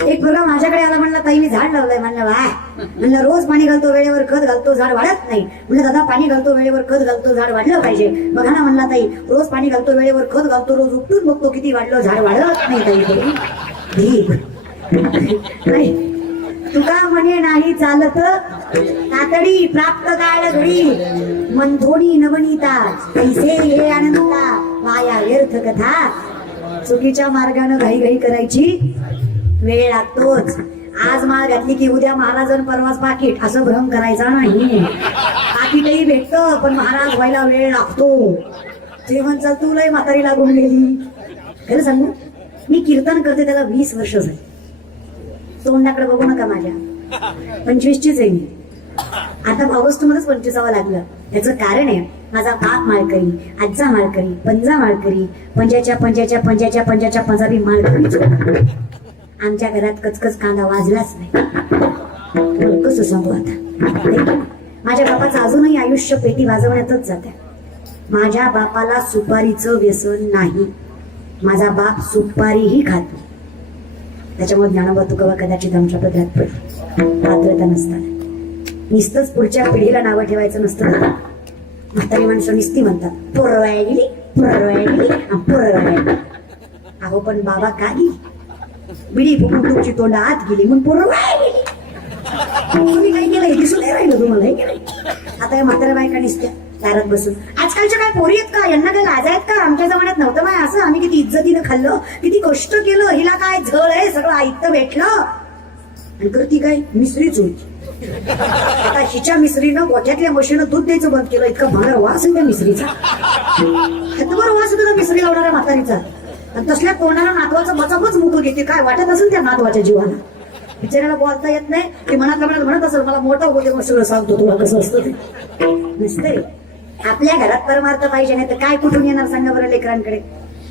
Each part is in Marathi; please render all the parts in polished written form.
एक पोरगा माझ्याकडे आला, म्हणला ताई मी झाड लावलंय. म्हणलं वाह. म्हणलं रोज पाणी घालतो, वेळेवर खत घालतो, झाड वाढत नाही. म्हणलं दादा पाणी घालतो, वेळेवर खत घालतो, झाड वाढलं पाहिजे. बघा ना म्हणला ताई, रोज पाणी घालतो, वेळेवर खत घालतो, रोज उपटून बघतो किती वाढलं, झाड वाढत नाही ताई. नाही तुका म्हणे नाही चालत तातडी प्राप्त काळ घडी, मन थोडी नवनीता पैसे हे आनंदा, माया व्यर्थ कथा. चुकीच्या मार्गाने घाई करायची वेळ लागतोच. आज माळ घातली की उद्या महाराज परवाच पाकिट, असं भ्रम करायचा नाही. पाकिटही भेटतं पण महाराज व्हायला वेळ लागतो. जेवण चालतो लय म्हातारी लागून गेली. खरं सांगू, मी कीर्तन करते त्याला 20 वर्ष झाली. तोंडाकडे बघू नका माझ्या, 25चीच आहे मी. आता ऑगस्ट मध्येच 25वा लागलं. त्याचं कारण आहे, माझा बाप माळकरी, आजचा माळकरी, पंजा माळकरी, पंजाच्या पंजाबी माळकरी. आमच्या घरात कचकच कांदा वाजलाच नाही. कसं सांगू आता, माझ्या बापाचं अजूनही आयुष्य पेटी वाजवण्यातच जाते. माझ्या बापाला सुपारीचं व्यसन नाही. माझा बाप सुपारीही खातो. त्याच्यामुळे ज्ञानोबा तुकोबा कदाचित आमच्या पदरात पात्रता नसतात. नुसतंच पुढच्या पिढीला नावं ठेवायचं नसतं. म्हातारी माणसं नुसती म्हणतात पोरवाया गेली, पोरवाया गेली, पोरवाया गेली. अहो पण बाबा का गेली? बिडी फुकून तुमची तोंड आत गेली म्हणून पोरवाया गेली. तुम्ही काही केलं दिसून नाही राहिलं तुम्हाला, हे केलं. आता या म्हाताऱ्या बायका नुसत्या दारात बसून. आजकालच्या काय पोरी आहेत का? यांना काय लाज आहेत का? आमच्या जमान्यात नव्हतं माय असं. आम्ही किती इज्जतीनं खाल्लं, किती कष्ट केलं. हिला काय झळ आहे, सगळं आयत्त भेटलं. आणि करती काय मिसरीच होती. आता हिच्या मिसरीनं गोठ्यातल्या म्हशीनं दूध द्यायचं बंद केलं. इतका भांगर वास आहे त्या मिसरीचा. हातभर वास होतो त्या मिसरी लावणाऱ्या म्हातारीचा. आणि तसल्या तोंडाला नातवाचं बचापच मुकू घेते. काय वाटत असेल त्या नातवाच्या जीवाला. बिचाऱ्याला बोलता येत नाही. ते मनातल्या मनात म्हणत असेल मला मोठा होते मग सगळं सांगतो तुला कसं असतं ते. नसतंय. आपल्या घरात परमार्थ पाहिजे नाही तर काय कुठून येणार सांगा बरं लेकरांकडे.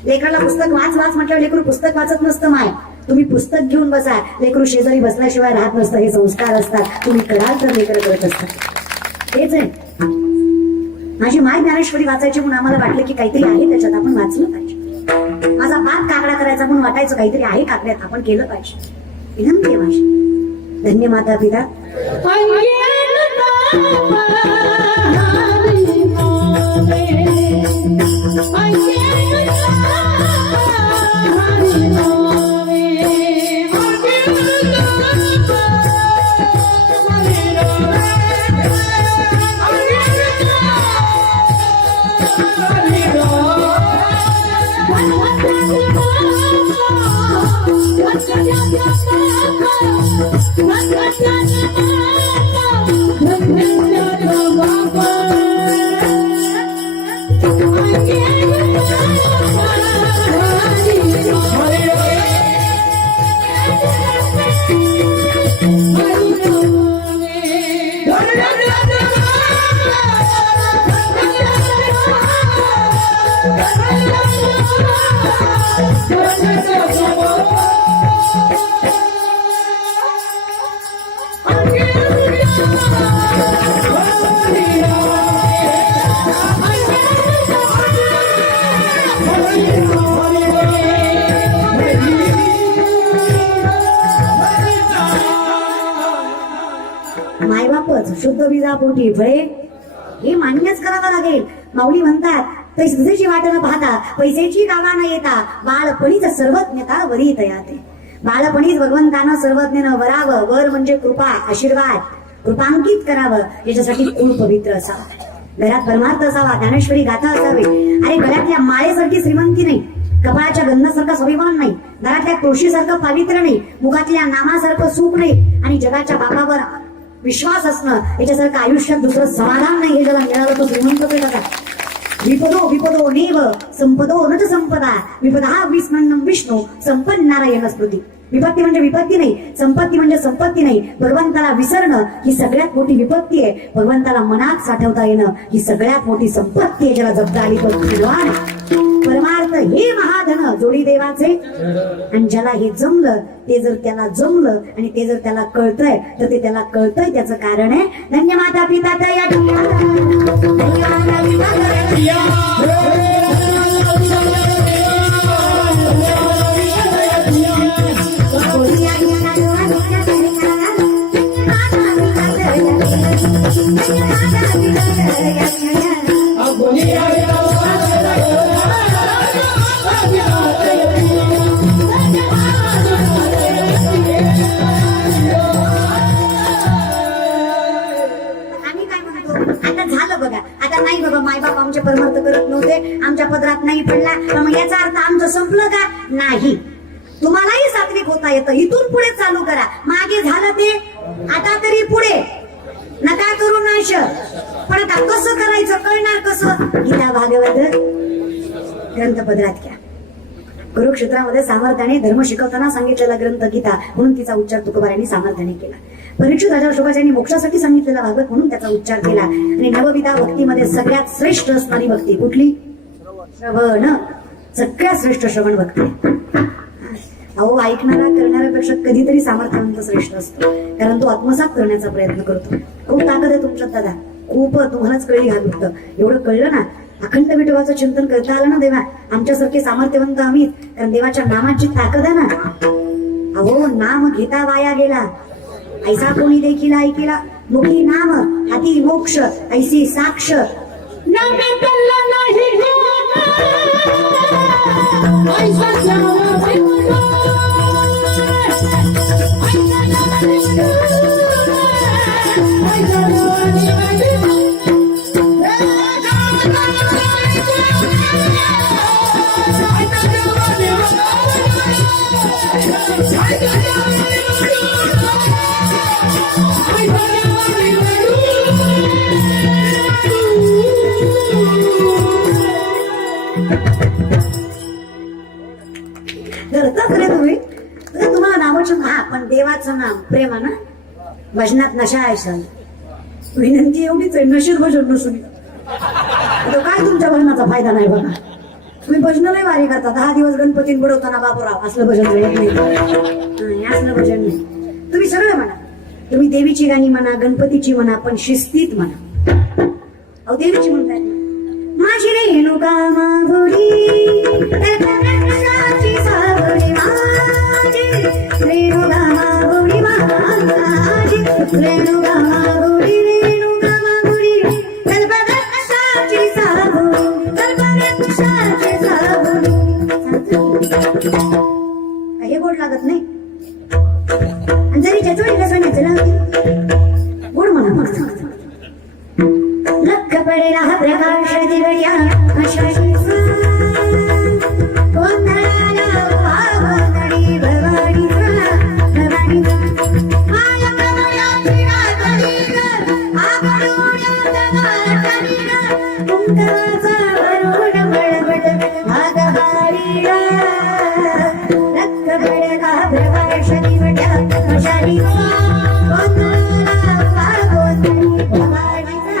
लेकराला पुस्तक वाच म्हटल्यावर लेकरू पुस्तक वाचत नसतं माय. तुम्ही पुस्तक घेऊन बसा, लेकरू शेजारी बसल्याशिवाय राहत नसतं. हे संस्कार असतात. तुम्ही कराल तर लेकर करत असतात. हेच आहे. माझी माय ज्ञानेश्वरी वाचायची म्हणून आम्हाला वाटलं की काहीतरी आहे त्याच्यात, आपण वाचलं पाहिजे. माझा बाप काकडा करायचा म्हणून वाटायचं काहीतरी आहे काकड्यात, आपण केलं पाहिजे. विनंती आहे माझी. धन्य माता पिता. मायबापच शुद्ध बीजा पोटी फळे हे मान्यच करावं लागेल. माऊली म्हणतात पैशाची वाट न पाहता, पैशाची गावा न येता, बाळपणीच सर्वज्ञता वरी तयाते. बाळपणीच भगवंतानं सर्वज्ञानं वरावं. वर म्हणजे कृपा, आशीर्वाद, कृपांकित करावं. याच्यासाठी कुळ पवित्र असावं, घरात परमार्थ असावा, ज्ञानेश्वरी गाथा असावी. अरे गळ्यातल्या माळेसारखी श्रीमंती नाही, कपाळाच्या गंधासारखा स्वाभिमान नाही, घरातल्या तुळशीसारखं पावित्र्य नाही, मुखातल्या नामासारखं सुख नाही, आणि जगाच्या बापावर विश्वास असणं याच्यासारखं आयुष्यात दुसरं समाधान नाही. हे ज्याला मिळालं तो श्रीमंत का? विपदो नेव संपदो नट संपदा, विपदा विस्मरणं विष्णू संपन्न नारायण स्मृती. विपत्ती म्हणजे विपत्ती नाही, संपत्ती म्हणजे संपत्ती नाही. भगवंताला विसरणं ही सगळ्यात मोठी विपत्ती आहे. भगवंताला मनात साठवता येणं ही सगळ्यात मोठी संपत्ती आहे. ज्याला जपता आली तो धनवान. परमार्थ हे महाधन जोडी देवाचे. आणि ज्याला हे जमलं, ते जर त्याला जमलं आणि ते जर त्याला कळतंय तर ते त्याला कळतंय. त्याचं कारण आहे धन्य माता पिता या ठिकाणी आता झालं बघा, आता नाही बाबा, मायबाप आमचे परमार्थ करत नव्हते, आमच्या पदरात नाही पडला, मग याचा अर्थ आमचं संपलं का? नाही. तुम्हालाही सात्विक होता येतं, इथून पुढे चालू करा. मागे झालं ते, आता तरी पुढे नका करू नाश. पण आता कसं करायचं, कळणार कसं? गीता भागवत ग्रंथपदरात घ्या. कुरुक्षेत्रामध्ये सामर्थ्याने धर्म शिकवताना सांगितलेला ग्रंथ गीता, म्हणून तिचा उच्चार तुकोबारांनी सामर्थ्याने केला. परीक्षित राजा अशोकाचार्यांनी मोक्षासाठी सांगितलेला भागवत, म्हणून त्याचा उच्चार केला. आणि नवविधा भक्तीमध्ये सगळ्यात श्रेष्ठ असणारी भक्ती कुठली? श्रवण. सगळ्यात श्रेष्ठ श्रवण भक्ती. अहो, ऐकणारा करणाऱ्यापेक्षा कधीतरी सामर्थ्यवंत श्रेष्ठ असतो, कारण तो आत्मसात करण्याचा प्रयत्न करतो. खूप ताकद आहे तुमच्यात दादा, खूप. तुम्हालाच कळली घालत. एवढं कळलं ना, अखंड विठोबाचं चिंतन करता आलं ना देवा, आमच्यासारखे सामर्थ्यवंत आम्हीच, कारण देवाच्या नामाची ताकद आहे ना. अहो, नाम घेता वाया गेला, ऐसा कोणी देखील ऐकिला. मुखी नाम हाती मोक्ष, ऐसी साक्ष. करतात रे तुम्ही, तुम्हाला नावाचं हा, पण देवाचं नाम प्रेमानं भजनात नशा आहे. सण विनंती एवढीच आहे, नशीर भजन नसून काय तुमच्या भजनाचा फायदा नाही बघा. तुम्ही भजन नाही वारी करता, 10 दिवस गणपती बुडवताना बाबूराव, असलं भजन नाही, असलं भजन नाही. तुम्ही सगळं म्हणा, तुम्ही देवीची गाणी म्हणा, गणपतीची म्हणा, पण शिस्तीत म्हणा. अहो, देवीची म्हणताय माझी रेणुका मागुडी, रेणुका मागुडी, माझी रेणुका मागुडी, रेणुका मागुडी, कल्पवृक्षाची सावली, कल्पवृक्षाची सावली. हे गोड लागत नाही, आणि जरी चचोडीला सांगायचं ना गोड म्हणा. लख पडेला हा प्रकाश दिवड्या अशाशी गोंधळाला भावगडी भवानीचा, भवानीचा माया प्रभयाची रातडी ग, आगडोळ्यात गारटडी ग, कुंकाचा वरुण बळबट भागहारी ग. लख पडेला प्रकाश दिवड्या अशाशी गोंधळाला भावगडी भवानीचा,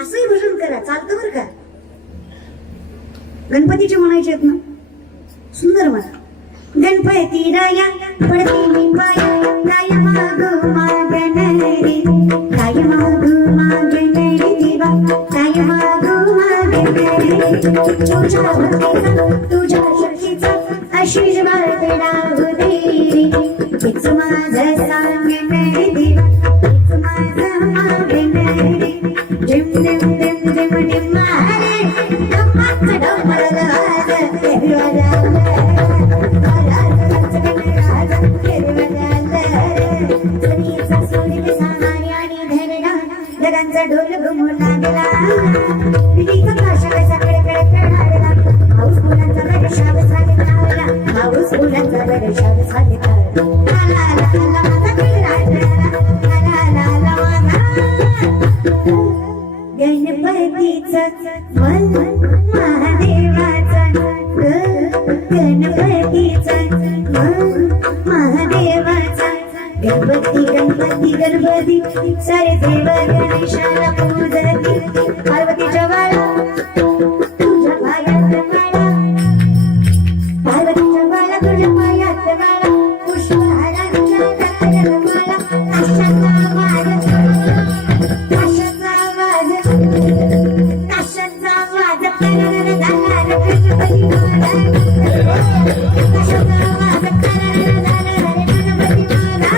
असंही भजन करा, चालतं बरं का. गणपतीचे म्हणायचे आहेत ना, सुंदर म्हणा. गणपती राया पडती मी पाया, काय मागू मागणारी, काय मागू मागणारी देवा, काय मागू मागणारी. तुझ्या भक्तीचा, तुझ्या शक्तीचा आशीष बाळगणारू देवी, हेच माझं सांगणारी देवा, हेच माझं मागणारी. Dim dim dim dim dim मारे, डम्माचं डम्मरलं वाज, हिरवं झालं, सनीचा सोनीत सहारी आणि धरला, जगांचा ढोल घुमू लागला, पिढीचा भाषा कसा कडकडे करणारला, हाऊस मुलांचा बरशाव साधे लावला, हाऊस मुलांचा बरशाव साधे लावला. आला आला आला माझा गुजरात, आला आला आला माझा गणपतीचं मन, महादेवाचं गणपतीचं मन, महादेवाचं. गणपती गणपती गणपती सारे देव गणेशाला पूजती, पार्वतीच्या बाळा तुझ्या पायात माळा, पार्वतीच्या बाळा तुझ्या पायात माळा, पुष्पहारांच्या गजर माळा, ताशाचा आवाज, ताशाचा आवाज, ताशाचा आवाज, करर झाला रे गणपती माळा, ताशाचा आवाज, करर झाला रे गणपती माळा.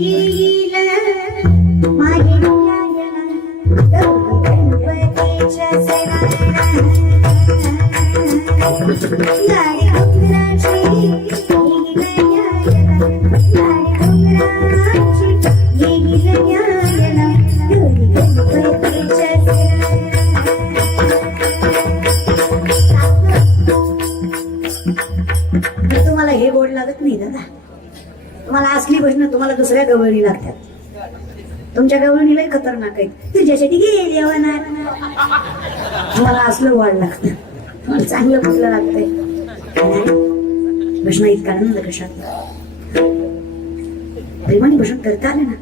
येईल मागे गणपतीच्या सणाला गाडी डोंगराची येईल न्यायला गाडी डोंगराची येईल न्यायला गौरी गणपतीच्या तुम्हाला हे गोड लागत नाही दादा. तुम्हाला असली भजनं तुम्हाला दुसऱ्या गवळणी लागतात. तुमच्या गवळणीला खतरनाक आहे. तुझ्यासाठी गेली वनात. तुम्हाला असलं वाढ लागतं. तुम्हाला चांगलं कुठलं लागतंय. भजन इतका आनंद कशात प्रेमाने भजन करता आलं ना.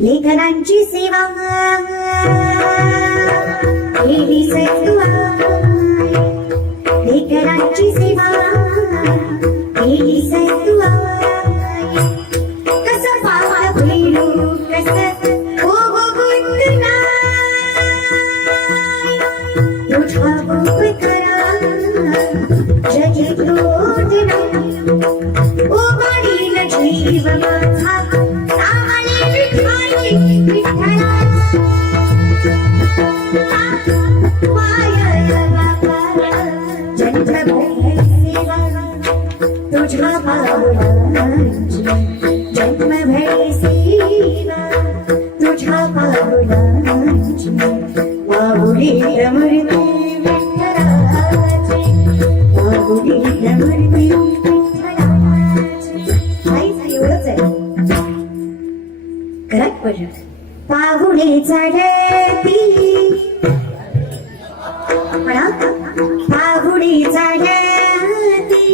लेकरांची सेवा केली सैतुआई, लेकरांची सेवा केली सैतुआई. कसं पावा भेडू कसं हो हो गुंडना तुझा गोप करा जगी क्रोधना ओ बाळीन जीव माझा सावले विठाई विठ्ठला माया बाबा जन्म तुझा पावलांची जन्म भय सेवा तुझा पावलांची माऊली रमरती विठ्ठलाची माऊली रमरती विठ्ठलाची. काहीच एवढंच आहे. करत भजन पाहुणे चढती म्हणा पाहुणे चढती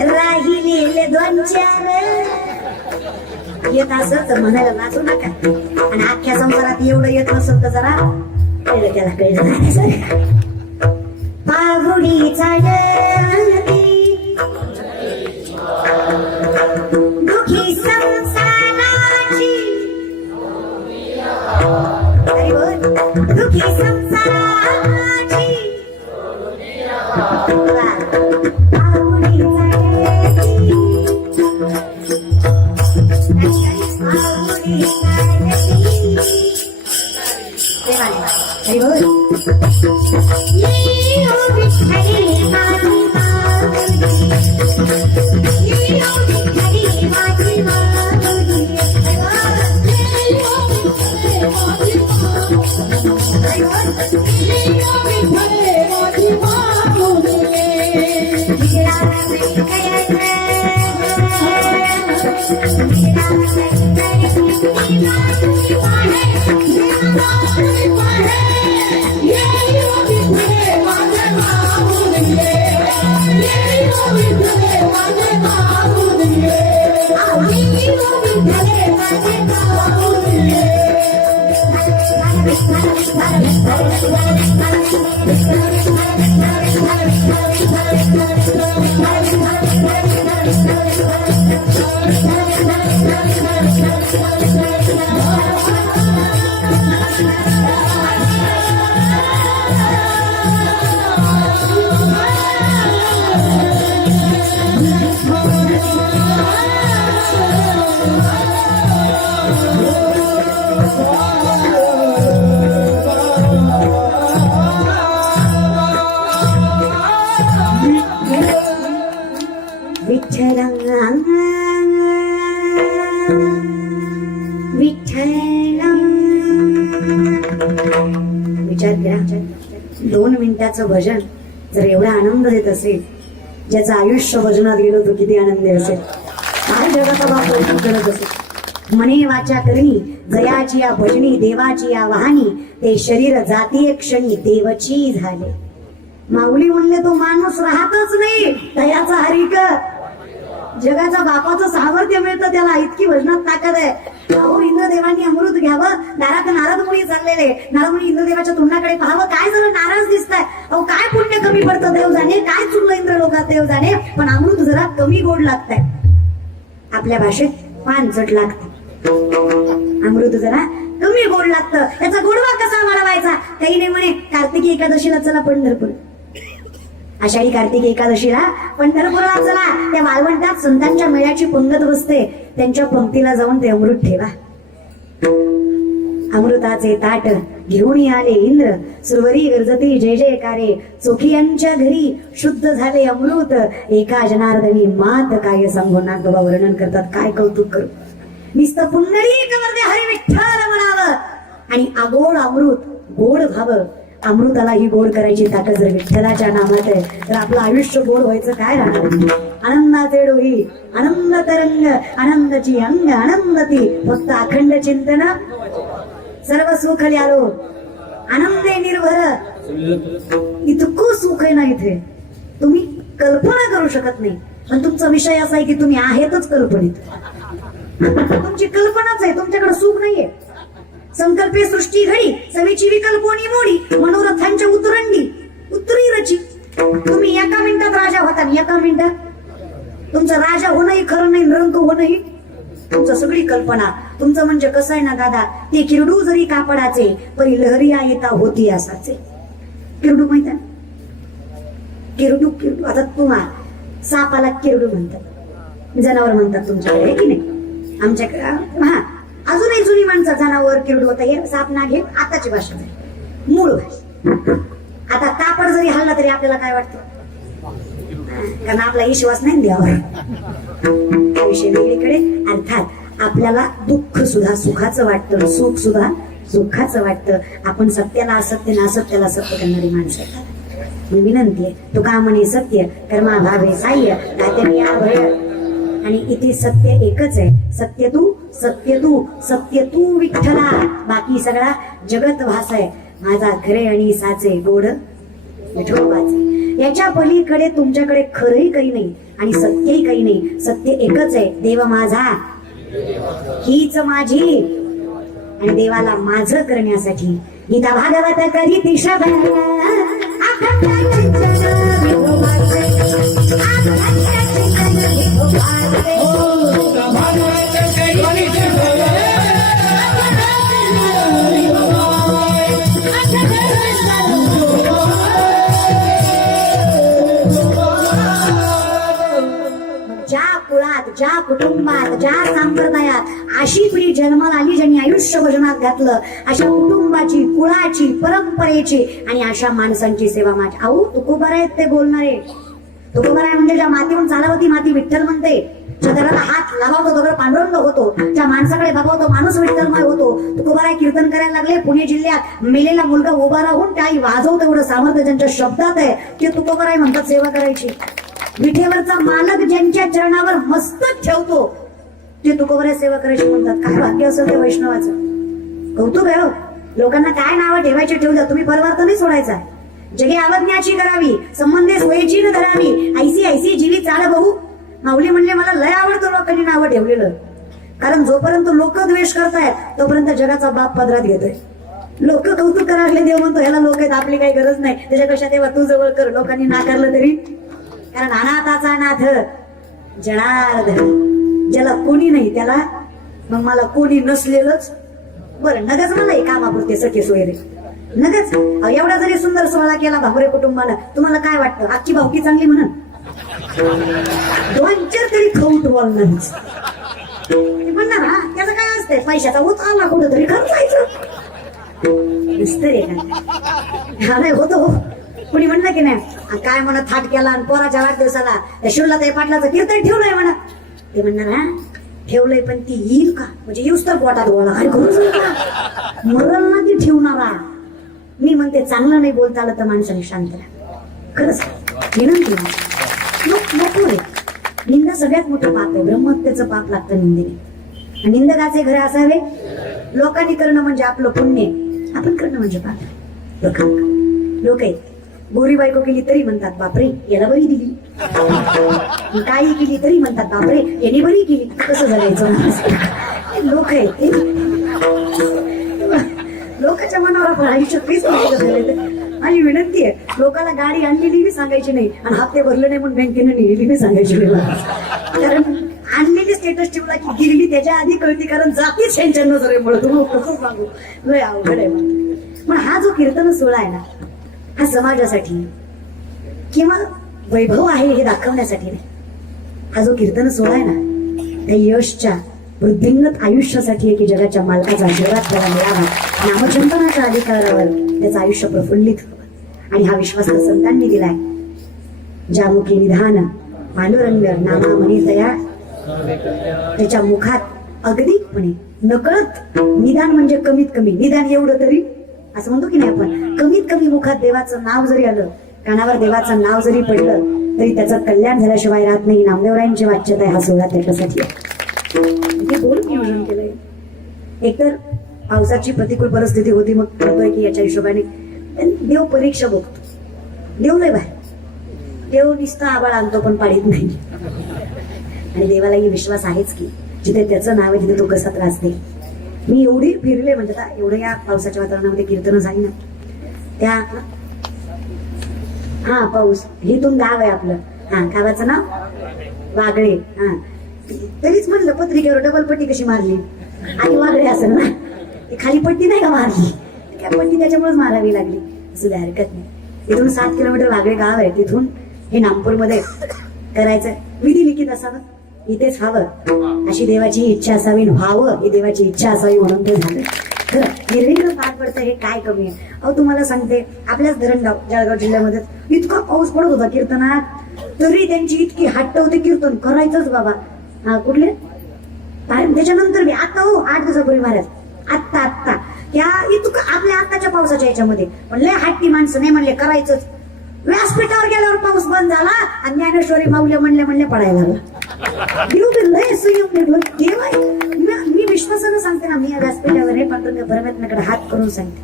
राहिलेले दोन चार येत असं तर म्हणायला नाचू नका. आणि अख्ख्या संसारात एवढं येत नसेल तर जरा कळलं त्याला कळलं. पाहुणी चढती दुखी संसाराची अरे बोल दुखी संसाराची पाहुणी चढती पाहुणी चढती अरे बोल ये ओ विठ्ठले माझी माऊली ये ओ विठ्ठले माझी माऊली विचार करा 2 मिनिटाचं भजन जर एवढा आनंद देत असेल, ज्याचं आयुष्य भजनात गेलो तो किती आनंदी असेल. काय जगाचा बाप करत असेल. मने वाचा करणी जयाची या भजनी देवाची या वाहनी ते शरीर जातीय क्षणी देवची झाले. माऊली म्हणले तो माणूस राहतच नाही दयाचा हरिक. जगाच्या बापाचं सामर्थ्य मिळतं त्याला, इतकी भजनात ताकद आहे. अहो इंद्रदेवांनी अमृत घ्यावं, दारात नारद मुनी चाललेले. नारद मुनी इंद्रदेवाच्या तोंडाकडे पाहावं, काय जरा नाराज दिसताय. अहो काय पुण्य कमी पडतं देव जाणे, काय चुकलं इंद्र लोकात देव जाणे. पण अमृत जरा कमी गोड लागतंय. आपल्या भाषेत पानचट लागतं. अमृत जरा कमी गोड लागतं. त्याचा गोडवा कसा वाढवायचा. काही नाही म्हणे कार्तिकी एकादशीला चला पंढरपूर. आषाढी कार्तिक एकादशीला पंढरपूरला चला, त्या वाळवंटात संतांच्या मेळ्याची पंगत बसते, त्यांच्या पंक्तीला जाऊन ते अमृत ठेवा. अमृताचे ताट घेऊन आले इंद्र, सुरवरी गरजती जय जयकारे, चोखियांच्या घरी शुद्ध झाले अमृत, एका जनार्दनी मात काय सांगू. नागोबा वर्णन करतात, काय कौतुक करू. नुसतं पुंडरीक वरदे हरी विठ्ठल म्हणावं आणि आगोड अमृत गोड व्हावं. अमृताला ही गोड करायची ताकद जर विठ्ठलाच्या नामात आहे तर आपलं आयुष्य गोड व्हायचं काय राहणार. आनंदाचे डोही आनंद तरंग, आनंदाची अंग आनंदती, फक्त अखंड चिंतन सर्व सुख ल्यालो, आनंदे निर्भर. इतकं सुख आहे ना इथे, तुम्ही कल्पना करू शकत नाही. पण तुमचा विषय असा आहे की तुम्ही आहेतच कल्पनेत, तुमची कल्पनाच आहे, तुमच्याकडे सुख नाहीये. संकल्पे सृष्टी घडी, सवेची विकल्पोनी मोडी, मनोरथांच्या उतरंडी उतरी रची. तुम्ही एका मिनिटात राजा होता, एका मिनिटात तुमचं राजा होणंही खरं नाही, रंग होणंही तुमचं सगळी कल्पना. तुमचं म्हणजे कसं आहे ना दादा, ते किरडू जरी कापडाचे परी लहरिया येता होती असाचे. किरडू माहित आहे, किरडू किरडू. आता तुम्हाला सापाला किरडू म्हणतात, जनावर म्हणतात तुमच्याकडे की नाही. आमच्याकडे हा अजून एक जुनी माणसं जनावर किरडू होता, हे साप नाग हे आताची भाषा आहे, मूळ भाषा. आता कापड जरी हल्ला तरी आपल्याला काय वाटतं, कारण आपला विश्वास नाही द्यावा. विषय वेगळीकडे. अर्थात आपल्याला दुःख सुद्धा सुखाचं वाटतं, सुख सुद्धा सुखाचं वाटतं. आपण सत्याला असत्य ना असत्याला सत्य करणारी माणसं आहेत. विनंती आहे, तो का म्हणे सत्य कर्मा भावे साह्य भय. आणि इथे सत्य एकच आहे, सत्य तू सत्य तू सत्य तू विठ्ठला. बाकी सगळा जगत भास आहे. माझा खरे आणि साचे गोड विठोबाचे. याच्या पलीकडे तुमच्याकडे खरंही काही नाही आणि सत्यही काही नाही. सत्य एकच आहे, देव माझा हीच माझी. आणि देवाला माझं करण्यासाठी गीता भागवत कधी तिशा ज्या कुटुंबात ज्या संप्रदायात अशी पिढी जन्माला आली ज्यांनी आयुष्य भजनात घातलं, अशा कुटुंबाची कुळाची परंपरेची आणि अशा माणसांची सेवा माझी. अहो तुकोबार आहेत ते बोलणारे. तुकोबार आहे म्हणजे ज्या मातीहून चालवती माती विठ्ठल म्हणते, ज्या घराला हात लावावतो तो पांडुरंग होतो, ज्या माणसाकडे बघावतो माणूस विठ्ठलमय होतो. तुकोबार आहे कीर्तन करायला लागले पुणे जिल्ह्यात, मेलेला मुलगा उभा राहून त्याही वाजवतो एवढं सामर्थ्य ज्यांच्या शब्दात आहे ते तुकोबार आहे म्हणतात सेवा करायची. विठेवरचा मालक ज्यांच्या चरणावर मस्तक ठेवतो ते तुकोबऱ्या सेवा करायची म्हणतात. काय भाग्य असेल त्या वैष्णवाचं, कौतुक आहे. लोकांना काय नावं ठेवायची ठेवू द्या, तुम्ही परमार्थ नाही सोडायचा. जगे आवज्ञाची करावी, संबंधे सोयीची न धरावी, ऐसी ऐसी जीवी चाल बहु. माऊली म्हणले मला लय आवडतं लोकांनी नावं ठेवलेलं, कारण जोपर्यंत लोक द्वेष करतायत तोपर्यंत जगाचा बाप पदरात घेतोय. लोक कौतुक करायला देव म्हणतो ह्याला लोक आहेत, आपली काही गरज नाही, त्याच्यापेक्षा तेव्हा तू जवळ कर. लोकांनी नाकारलं तरी, कारण अनाथाचा नाथ जनार्दन, ज्याला कोणी नाही त्याला मग मला कोणी नसलेलंच बरं. नगच मला कामापुरते सखे सोयरे नगच. एवढा जरी सुंदर सोहळा केला भावरे कुटुंबाला, तुम्हाला काय वाटतं आजची भावकी चांगली म्हणून 2-4 तरी खाऊट बोलणार म्हणणार. हा त्याचं काय असतंय, पैशाचा होत आला कुठंतरी खर्चायचं नुसतं रे का नाही होतो. कुणी म्हणलं की नाही काय म्हणत थाट केला आणि पोराच्या वाढदिवसाला त्या शिवलाताई पाटलाचं कीर्तन ठेवलंय म्हणा. ते म्हणणार हा ठेवलंय पण ती येईल का, म्हणजे येऊस तर पोटात बोला काय करू मरल ना ती ठेवणारा. मी म्हणते चांगलं नाही बोलता आलं तर माणसाने शांत राहा. खरंच विनंती नको आहे. निंदा सगळ्यात मोठं पाप आहे, ब्रह्महत्येचं पाप लागतं निंदेने. निंदकाचे घर असावे. लोकांनी करणं म्हणजे आपलं पुण्य, आपण करणं म्हणजे पाप. लोक आहेत गोरी बायको केली तरी म्हणतात बापरे याला बरी दिली, काही केली तरी म्हणतात बापरे याने बरी केली. कसं जगायचं लोक आहेत ते. लोकांच्या मनावर आपण आयुष्यात काहीच माझी विनंती आहे, लोकांना गाडी आणलेली बी सांगायची नाही आणि हप्ते भरले नाही म्हणून बँकेने नेलेली बी सांगायची नाही. कारण आणलेली स्टेटस ठेवला की गिरली त्याच्या आधी कळती, कारण जातीच त्यांच्या नजरेमुळे तुम्हाला कसं सांगू लय अवघड आहे. पण हा जो कीर्तन सोहळा आहे ना, हा समाजासाठी किंवा वैभव आहे हे दाखवण्यासाठी नाही. हा जो कीर्तन सोहळा आहे ना, त्या यशच्या वृद्धिंगत आयुष्यासाठी आहे की जगाच्या मालकाचा आशीर्वाद त्याला मिळावा, नामचिंतनाच्या अधिकारावर त्याचं आयुष्य प्रफुल्लित व्हावं. आणि हा विश्वास तर संतांनी दिलाय. ज्यामुखी निधान पांडुरंग नामा म्हणी तया, त्याच्या मुखात अगदीपणे नकळत निदान म्हणजे कमीत कमी निदान एवढं तरी असं म्हणतो की नाही आपण, कमीत कमी मुखात देवाचं नाव जरी आलं, कानावर देवाचं नाव जरी पडलं तरी त्याचं कल्याण झाल्याशिवाय राहत नाही. नामदेवरायांची वाच्यता आहे हा सोहळा त्याच्यासाठी. हे बोल नियोजन केलंय. एकतर पावसाची प्रतिकूल परिस्थिती होती, मग कळतोय की याच्या हिशोबाने देव परीक्षा बघतो. देव लय बाहेर, देव नुसता आबाळ आणतो पण पाडीत नाही. आणि देवालाही विश्वास आहेच की जिथे त्याचं नाव आहे तिथे तो कसा त्रास देईल. मी एवढी फिरले म्हणजे आता एवढं या पावसाच्या वातावरणामध्ये कीर्तन झाली ना, त्या हा पाऊस हिथून गाव आहे आपलं, हा गावाचं नाव वागळे. हा तरीच म्हणलं पत्रिकेवर डबल पट्टी कशी मारली, आणि वागळे असेल ना, ती खाली पट्टी नाही का मारली, काय पट्टी त्याच्यामुळेच मारावी लागली. सुद्धा हरकत नाही. इथून 7 किलोमीटर वागळे गाव आहे, तिथून हे नागपूरमध्ये करायचं. विधी लिखित असावं, इथेच हवं अशी देवाची इच्छा असावी, व्हावं ही देवाची इच्छा असावी म्हणून ते झालं. खरं निर्विघ्न पार पडतं हे काय कमी आहे. अहो तुम्हाला सांगते, आपल्याच धरणगाव जळगाव जिल्ह्यामध्ये इतका पाऊस पडत होता कीर्तनात, तरी त्यांची इतकी हट्ट होते कीर्तन करायचंच बाबा. हा कुठले त्याच्यानंतर मी आता 8 दिवसापूर्वी महाराज आत्ता त्या इतकं आपल्या आत्ताच्या पावसाच्या याच्यामध्ये म्हणले हट्टी माणसं नाही म्हणले करायचंच. व्यासपीठावर गेल्यावर पाऊस बंद झाला आणि ज्ञानेश्वरी माऊल्या म्हणले पडायला लागला. मी विश्वासानं सांगते ना, मी या व्यासपीठावर हे पण परमात्म्याकडे हात करून सांगते,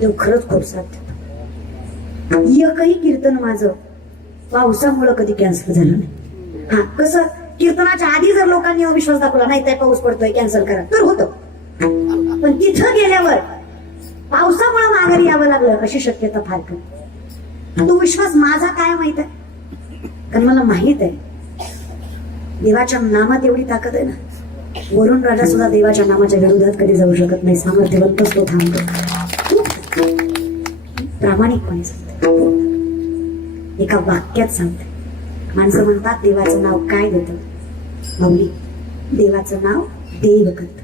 देव खरंच खूप साथ देतो. एकही कीर्तन माझं पावसामुळे कधी कॅन्सल झालं नाही. हा कसं कीर्तनाच्या आधी जर लोकांनी अविश्वास दाखवला नाही त्या पाऊस पडतोय कॅन्सल करा तर होतं, पण तिथं गेल्यावर पावसामुळे माघारी यावं लागलं अशी शक्यता फार कमी. तो विश्वास माझा काय माहित आहे, कारण मला माहित आहे देवाच्या नामात एवढी ताकद आहे ना, वरुण राजा सुद्धा देवाच्या नामाच्या विरोधात कधी जाऊ शकत नाही. सामर्थ्यवंतच तो थांबतो. प्रामाणिकपणे सांगते, एका वाक्यात सांगते. माणसं म्हणतात देवाचं नाव काय देतं, माऊली देवाचं नाव देव करत.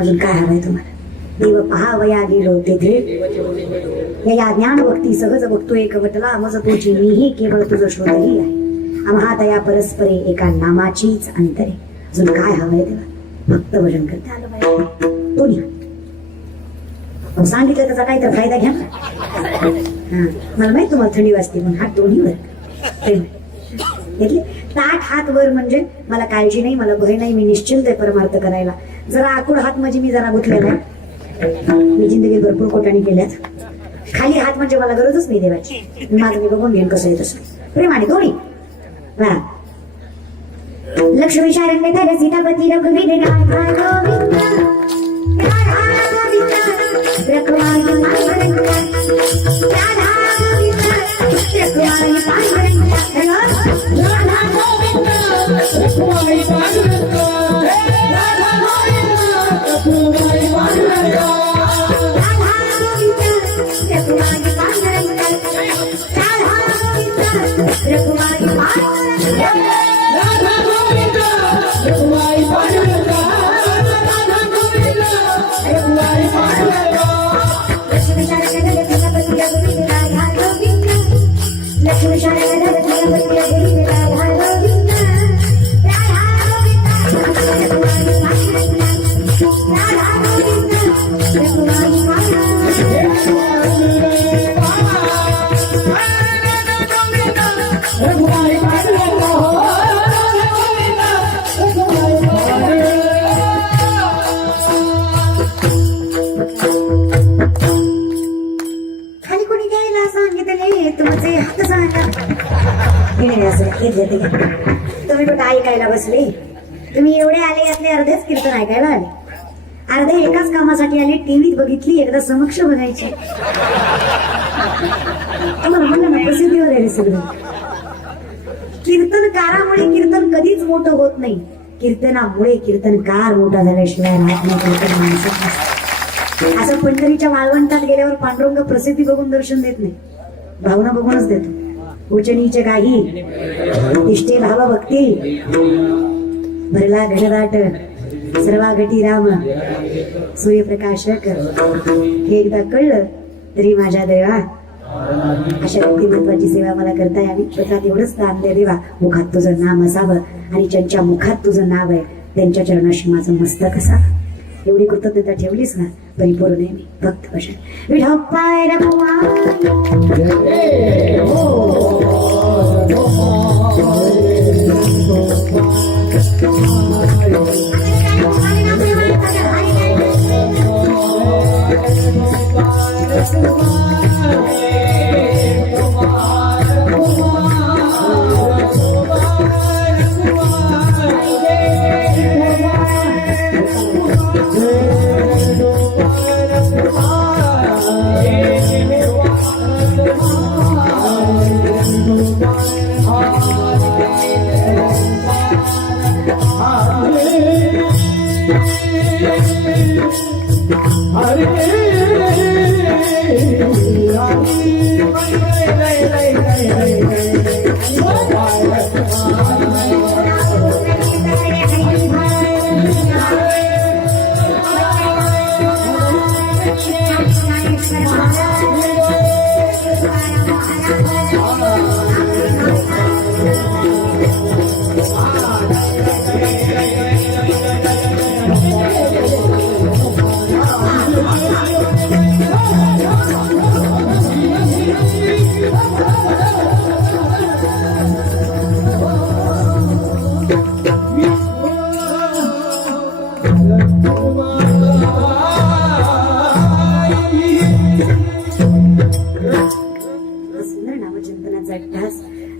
अजून काय हवंय तुम्हाला? देव पहावया गेलो तेथे या ज्ञान भक्ती सहज बघतो एक वटला मज तुझी मीही केवळ तुझं शोधही आहे. आम्हा तया परस्परे एका नामाचीच अंतरे. अजून काय हवंय देवा? भक्त भजन करते आलं पाहिजे. दोन्ही सांगितलं त्याचा काही तर फायदा घ्या. हा मला माहित तुम्हाला थंडी वाजते म्हणून हात दोन्ही वर घेतले. ताट हात वर म्हणजे मला काळजी नाही, मला भय नाही, मी निश्चिंत आहे परमार्थ करायला. जरा आकुड हात म्हणजे मी जरा गुंतलेला आहे. मी जिंदगीत भरपूर कोटाणी केल्यात. खाली हात म्हणजे मला गरजच नाही देवाची. माझं मी बघून घेईन कसं आहे तसं प्रेमाने दोन्ही. लक्ष्मी शारण्य धर सीतापती रघुवीर राधा गोविंद राधा गोविंद रखवाई पांडुरंग राधा गोविंद रखवाई पांडुरंग राधा गोविंद रखवाई पांडुरंग राधा गोविंद रखवाई पांडुरंग राधा गोविंद रखवाई पांडुरंग राधा गोविंद रखवाई पांडुरंग. तुम्ही कुठं ऐकायला बसले? तुम्ही एवढे आले यातले अर्धेच कीर्तन ऐकायला आले, अर्धे एकाच कामासाठी आले. टीव्हीत बघितली एकदा समक्ष बघायची. तुम्हाला म्हणलं ना प्रसिद्धीवर आहे सगळं. कीर्तनकारामुळे कीर्तन कधीच मोठं होत नाही, कीर्तनामुळे कीर्तनकार मोठा झाल्याशिवाय राहत नाही. कीर्तन माणसं असं पंढरीच्या वाळवंटात गेल्यावर पांडुरंग प्रसिद्धी बघून दर्शन देत नाही. भावना बघूनच देतो. उच्च नीच काही इष्टे भाव भक्ती भरला घनदाट सर्वा घटी राम सूर्यप्रकाशक. हे एकदा कळलं तरी माझ्या देवा अशा व्यक्तिमत्वाची सेवा मला करता यावी. पत्रात एवढंच दान दे देवा, मुखात तुझं नाम असावं आणि ज्यांच्या मुखात तुझं नाव आहे त्यांच्या चरणाशी माझं मस्तक असावं. एवढी कृतज्ञता ठेवलीस ना परिपूर्ण आहे मी भक्त भजन विठप्पाय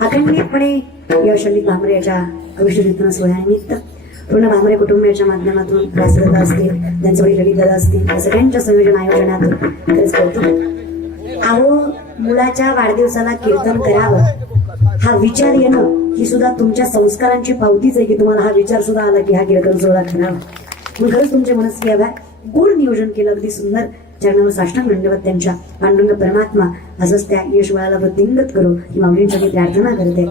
अखंडितपणे यशवंत भामरे याच्या अविष्यतीर्थन सोहळ्यानिमित्त पूर्ण भामरे कुटुंबियाच्या माध्यमातून व्यासदादा असतील, त्यांचे वडील ललितदादा असतील, या सगळ्यांच्या संयोजन आयोजनातून खरंच करतो. अहो, मुलाच्या वाढदिवसाला कीर्तन करावं हा विचार येणं ही सुद्धा तुमच्या संस्कारांची पावतीच आहे की तुम्हाला हा विचार सुद्धा आला की हा कीर्तन सोहळा करावा. मग खरंच तुमचे मनस्वी आभार. गोड नियोजन केलं, अगदी सुंदर. चरणावर साष्टांग दंडवत त्यांच्या. पांडुरंग परमात्मा असंच त्या यश वळाला वृद्धिंगत करो ही माऊलींच्या मी प्रार्थना करते.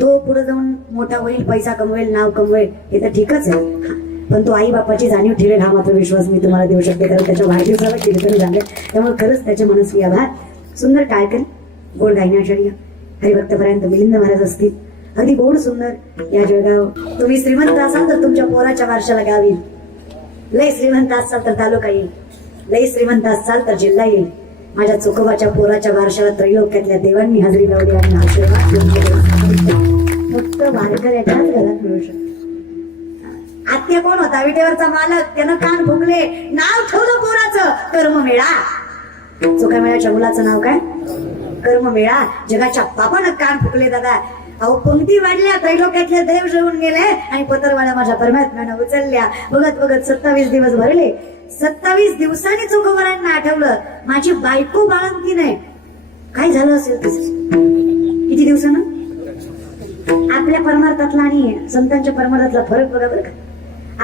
तो पुढे जाऊन मोठा होईल, पैसा कमवेल, नाव कमवेल, हे तर ठीकच आहे, पण तो आई बापाची जाणीव ठेवेल हा मात्र विश्वास मी तुम्हाला देऊ शकते. कारण त्याच्या वाढदिवसाला कीर्तन झाले, त्यामुळे खरंच त्याचे मनस्वी आभार. सुंदर टाळकरी, गोड गायनाचार्य, हरिभक्तपर्यंत मिलिंद महाराज असतील, अगदी गोड सुंदर या जळगाव. तुम्ही श्रीमंत असाल तर तुमच्या पोराच्या वारशाला गाव येईल, लय श्रीमंत असाल तर तालुका येईल, लय श्रीमंत असाल तर जिल्हा येईल. माझ्या चोकोबाच्या पोराच्या वारशाला त्रैलोक्यातल्या देवांनी हजेरी लावली आणि आशीर्वाद फक्त वारकऱ्याच्याच घरात मिळू शकतो. आत्या कोण होता? विटेवरचा मालक. त्यानं कान फुगले, नाव ठेवलं पोराचं कर्ममेळा. चोखामेळ्याच्या मुलाचं नाव काय? कर्ममेळा. जगाच्या पापानं कान फुगले दादा. अहो, पंक्ती वाढल्या, त्रैलोक्यातले देव जेवून गेले आणि पत्रवाळ्या माझ्या परमात्म्यानं उचलल्या. बघत बघत 27 दिवस भरले. 27 दिवसांनी चोखोबरांना आठवलं माझी बायको बाळंती नाही. काय झालं असेल किती दिवसानं? आपल्या परमार्थातला आणि संतांच्या परमार्थातला फरक बघा बरं का.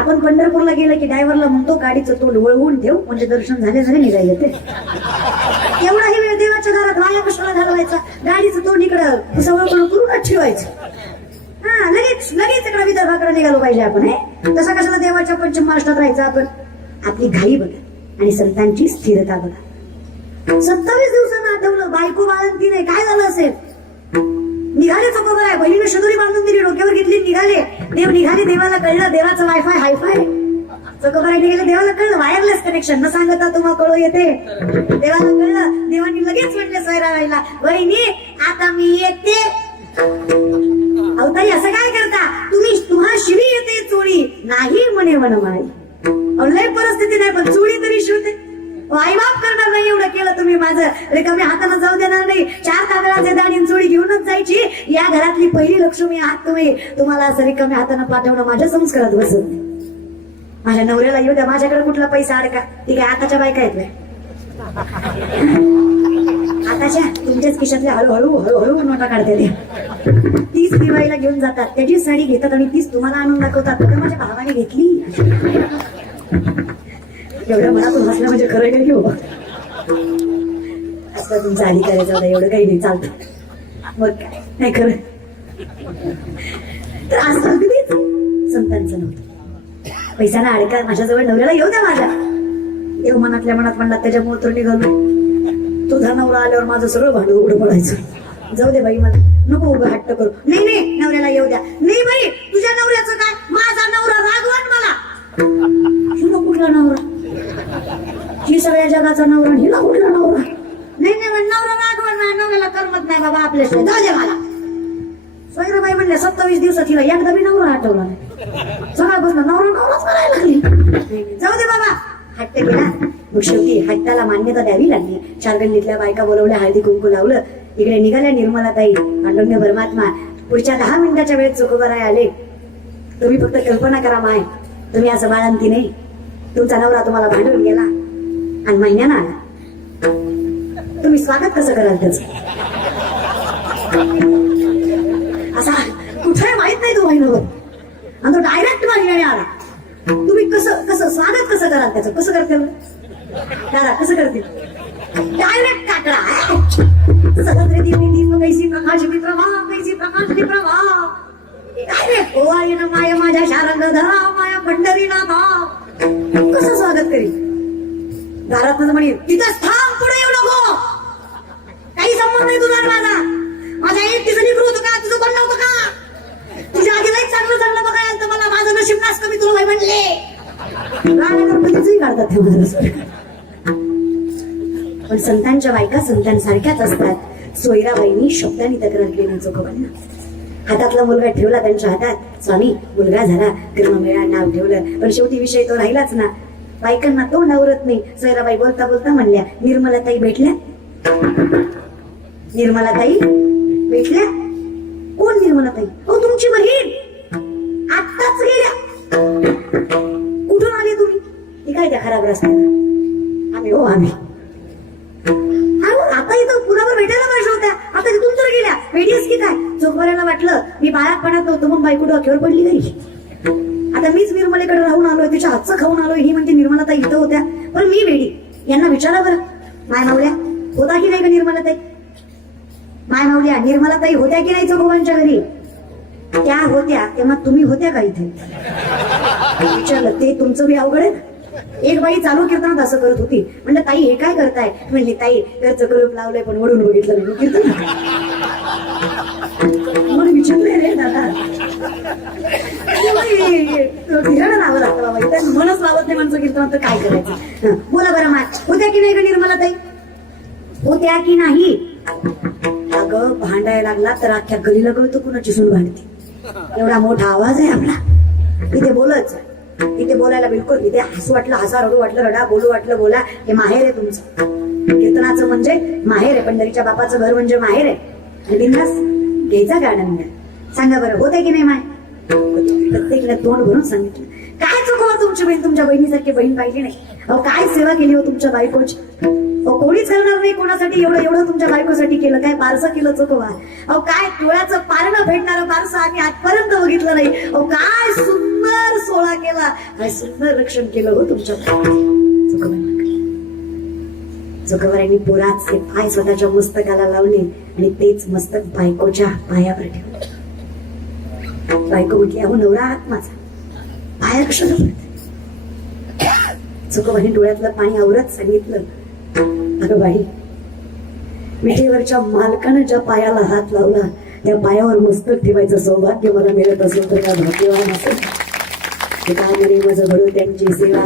आपण पंढरपूरला गेलं की ड्रायव्हरला म्हणतो गाडीचं तोंड वळवून ठेव, म्हणजे दर्शन झाले निघायला ते. एवढाही वेळ देवाच्या घरात वाया कशाला घालवायचा? गाडीचं तोंड इकडं सवळ करूनच ठेवायचं. हा, लगेच इकडे विदर्भाकडे निघालो पाहिजे आपण. हे तसा कशाला देवाच्या पंचम महाराष्ट्रात राहायचं आपण? आपली घाई बघा आणि संतांची स्थिरता बघा. 27 दिवसांना आठवलं बायको बाळंती नाही. काय झालं असेल? निघाले चोखोबर आहे. बहिणीने शदुरी बांधून दिली, डोक्यावर घेतली, निघाले. देव निघाले. देवाला कळलं देवाचं वायफाय हायफाय. चोखोबर निघाले, देवाला कळलं वायरलेस कनेक्शन न सांगता तुम्हाला कळू येते. देवाला कळलं. देवानी लगेच म्हटले सैराबाईला, वहिनी आता मी येते. अवतारी असं काय करता तुम्ही? तुम्हा शिवी येते चोळी नाही म्हणे म्हणाई. लय परिस्थिती नाही पण चोळी तरी शिवते. आई बाप करणार नाही एवढं केलं तुम्ही माझं. रिकामी हाताने जाऊ देणार नाही. 4 तांदळाचे दाणी चोळी घेऊनच जायची. या घरातली पहिली लक्ष्मी आहात तुम्ही. तुम्हाला असं रिकामी हाताने पाठवणं माझ्या संस्कारात बसत नाही. माझ्या नवऱ्याला येऊ द्या. माझ्याकडे कुठला पैसा अडका? ती काय आताच्या बायका आहेत नाही. आताच्या तुमच्याच खिशातल्या हळूहळू नोटा काढते ते. 30 दिवाळीला घेऊन जातात, त्याची साडी घेतात आणि 30 तुम्हाला आणून दाखवतात. माझ्या भावाने घेतली. एवढ्या मनातून हसलं म्हणजे खरं घेऊ. जास्त तुमचा अधिकाराचा होता, एवढं काही नाही, चालतं मग काय नाही खरं. तर असं अगदीच संतांचं नव्हतं. पैसा ना अडका माझ्याजवळ, नवऱ्याला येऊ द्या माझ्या. देव मनातल्या मनात म्हणला, त्याच्यामुळे तर निघालो. तुझा नवरा आल्यावर माझं सगळं भांडं उघडं पडायचं. जाऊ दे बाई, मला नको उभं हट्ट करू. नाही नाही, नवऱ्याला येऊ द्या. नाही बाई, तुझ्या नवऱ्याचं काय, माझा नवरा रागवण मला. हिला कुठला नवरा, ही सगळ्या जगाचा नवरा, हिला कुठला नवरा. नाही नाही, नवरा रागवण नाही, नवऱ्याला करमत नाही बाबा आपल्याशिवाय, जाऊ दे मला. सोयराबाई म्हणले 27 दिवसात तिला एकदा बी नवरा आठवला नाही. सगळ्यापासून नवरा नवराच करायला लागली. जाऊ दे बाबा, हट्ट केला. मग शेवटी हट्टाला मान्यता द्यावी लागली. 4 गल्लीतल्या बायका बोलवल्या, हळदी कुंकू लावलं. इकडे निघाल्या निर्मलाताई, पांडुरंग परमात्मा. पुढच्या 10 मिनिटाच्या वेळेत चोखोबाराय आले. तुम्ही फक्त कल्पना करा माय, तुम्ही असं बाळंती नाही, तुमचा नवरा तुम्हाला भांडून गेला आणि महिन्यानं आला. तुम्ही स्वागत कसं कराल त्याचं? असा कुठे माहित नाही तो महिनाभर, आणि तो डायरेक्ट महिन्याने आला. तुम्ही कसं कसं स्वागत कसं कराल त्याचं? कसं करते दादा, कसं करते? डायरेक्ट काकडा. सहस्र दीपी दीप कैसी प्रकाशनी प्रभा, कैसी प्रकाशनी प्रभा. डायरेक्ट ओ आई न माया माझ्या शारंग धरा, माया पंढरीनाथा. कसं स्वागत करी? दारात म्हणे, तिथंच थांब, पुढे येऊ नको, काही संबंध नाही तुझा माझा. माझ्या एक तिचं निघू होतं का, तुझं कोण नव्हतं का? तुझ्या आधी नाही चांगलं चांगलं बघायला तर मला माझं नशीब नास कमी तुला भाई म्हणले. गणपतीचंही काढतात ते माझं. पण संतांच्या बायका संतांसारख्याच असतात. सोयराबाईंनी शब्दांनी तक्रार केली चोखोबांना. हातातला मुलगा ठेवला त्यांच्या हातात. स्वामी मुलगा झाला, कर्ममेळा नाव ठेवलं, पण शेवटी विषय तो राहिलाच ना. बायकांना तोंड आवरत नाही. सोयराबाई बोलता बोलता म्हणल्या, निर्मलाताई भेटल्या? निर्मलाताई भेटल्या? कोण निर्मलाताई? हो तुमची बहीण, आत्ताच गेल्या. कुठून आले तुम्ही? ती काय त्या खराब रस्त्याला? आम्ही हो आम्ही. आता इथं पुरावर भेटायला पाहिजे होत्या, आता तिथून तर गेल्या. भेटीस की काय? चोखोबारायला वाटलं मी बाळातपणात नव्हतो म्हणून बायको डोक्यावर पडली नाही. आता मीच निर्मलेकडे राहून आलोय, तिच्या हातचं खाऊन आलोय. ही म्हणजे निर्मलाताई इथं होत्या, पण मी वेडी. यांना विचारा बरं, माय मावल्या होता की नाही का निर्मलाताई? माय मावल्या निर्मलाताई होत्या की नाही चोखोबांच्या घरी? त्या होत्या तेव्हा तुम्ही होत्या का इथे? विचारलं. ते तुमचं बी अवघड आहे. एक बाई चालू कीर्तनात असं करत होती. म्हणलं ताई हे काय करताय? म्हणली ताई घरचं करूप लावलंय पण ओढून बघितलं नाही कीर्तन. म्हणून विचारलंय रे दादा, धिरण लावं लागतं बाबा, इथं मनच लावत नाही माणसं कीर्तनात, तर काय करायचं? बोला बरं माय, होत्या की नाही का निर्मलाताई? होत्या की नाही? अगं भांडायला लागला तर अख्ख्या गलीला कळतो कुणाची सून भांडते. एवढा मोठा आवाज आहे आपला. तिथे बोलच, तिथे बोलायला बिलकुल. तिथे हसू वाटलं हसा, रडू वाटलं रडा, बोलू वाटलं बोला. हे माहेर आहे तुमचं. कीर्तनाचं म्हणजे माहेर आहे. पंढरीच्या बापाचं घर म्हणजे माहेर आहे. आणि बिंदास घ्यायचा का आनंद? सांगा बरं, होते की नाही माय? प्रत्येकाला तोंड भरून सांगितलं. काय चुकवा तुमची बहीण, तुमच्या बहिणीसारखी बहीण पाहिली नाही. अहो काय सेवा केली हो तुमच्या बायकोची. अहो कोणीच करणार नाही कोणासाठी एवढं एवढं तुमच्या बायकोसाठी केलं. काय बारसं केलं चुकवा. अहो काय डोळ्याचं पारणं भेटणारं बारसं आम्ही आजपर्यंत बघितलं नाही. अहो काय सुंदर सोहळा केला, काय सुंदर रक्षण केलं हो तुमच्या चोखोबारांनी पोराचे पाय स्वतःच्या मस्तकाला लावले आणि तेच मस्तक बायकोच्या पायावर ठेवले. बायको म्हटली, अहो नवरा आहात माझा, पाया कशाला पडते? चोखोबाने डोळ्यातलं पाणी आवरत सांगितलं, अगं बाई, विठेवरच्या मालकानं ज्या पायाला हात लावला त्या पायावर मस्तक ठेवायचं सौभाग्य मला मिळत असेल तर काय भाग्यवान असेल. काय माझं घडू त्यांची सेवा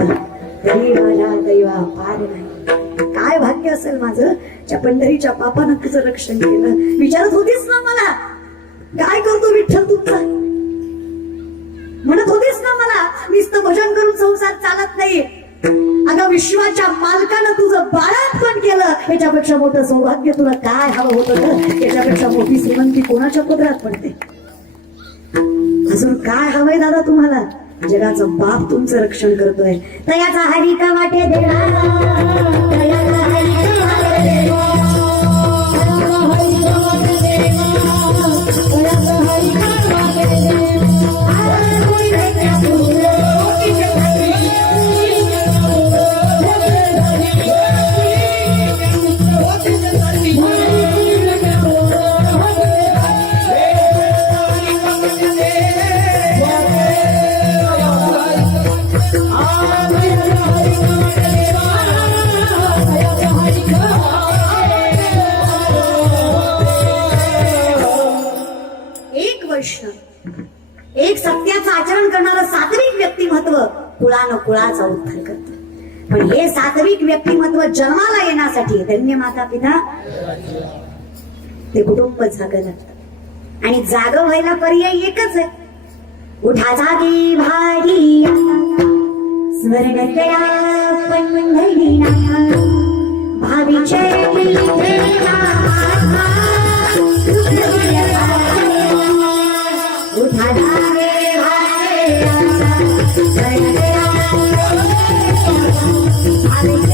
तरी माझ्या दैवा पार नाही. काय भाग्य असेल माझं, त्या पंढरीच्या पापानं तुझं रक्षण केलं. विचारत होतीस ना मला, काय करतो विठ्ठल तुमचा? म्हणत होतीस ना मला, नुसतं भजन करून संसार चालत नाही. अगं विश्वाच्या मालकानं तुझं बाळातपण केलं, याच्यापेक्षा मोठं सौभाग्य तुला काय हवं होतं? याच्यापेक्षा मोठी श्रीमंती कोणाच्या पदरात पडते? अजून काय हवंय दादा तुम्हाला? जगाचं बाप तुमचं रक्षण करतोय. तयाचा हरी का वाटे देणार, तयाचा हरी का वाटे देणार, तयाचा हरी का वाटे देणार. एक सत्याचं आचरण करणारं सात्विक व्यक्तिमत्व कुळानं कुळाचा उद्धार करतं. पण हे सात्विक व्यक्तिमत्व जन्माला येण्यासाठी धन्य माता पिता ते कुटुंब जागं लागतं. आणि जागं व्हायला पर्याय एकच आहे. उठा जागी भारी स्मरण करा पंढरीना भावी चरणी ठेवा उठा जागे भारी स्मरण करा भावी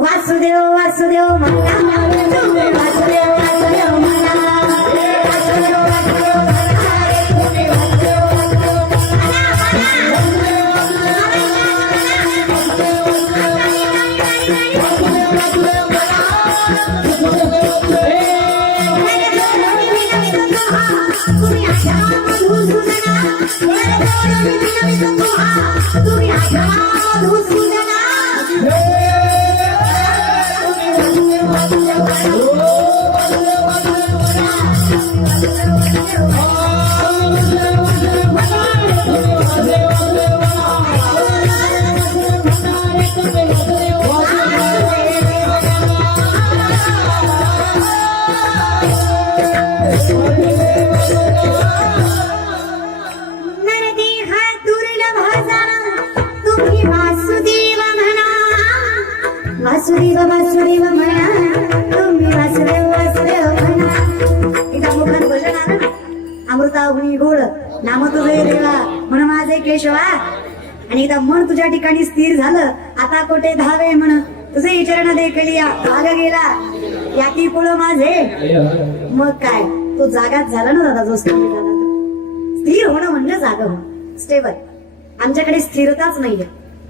वासुदेव वासुदेव म्हणा वासुदेव वासुदेव म्हणा वासुदेव वासुदेव तुम्ही वासुदेव वासुदेव म्हणा तुम्ही वासुदेव वासुदेव म्हणा. एकदा मुखात बोललं ना अमृता हुनी गोड नाम तुझे देवा म्हण माझे केशवा. आणि एकदा मन तुझ्या ठिकाणी स्थिर झालं आता कोठे धावे म्हण तुझे विचारणा देखील या भाग गेला याती कुळ माझे. मग काय तो जागाच झाला ना दादा. जो स्थिर झाला स्थिर होणं म्हणजे जागा होणं स्टेबल. आमच्याकडे स्थिरताच नाहीये.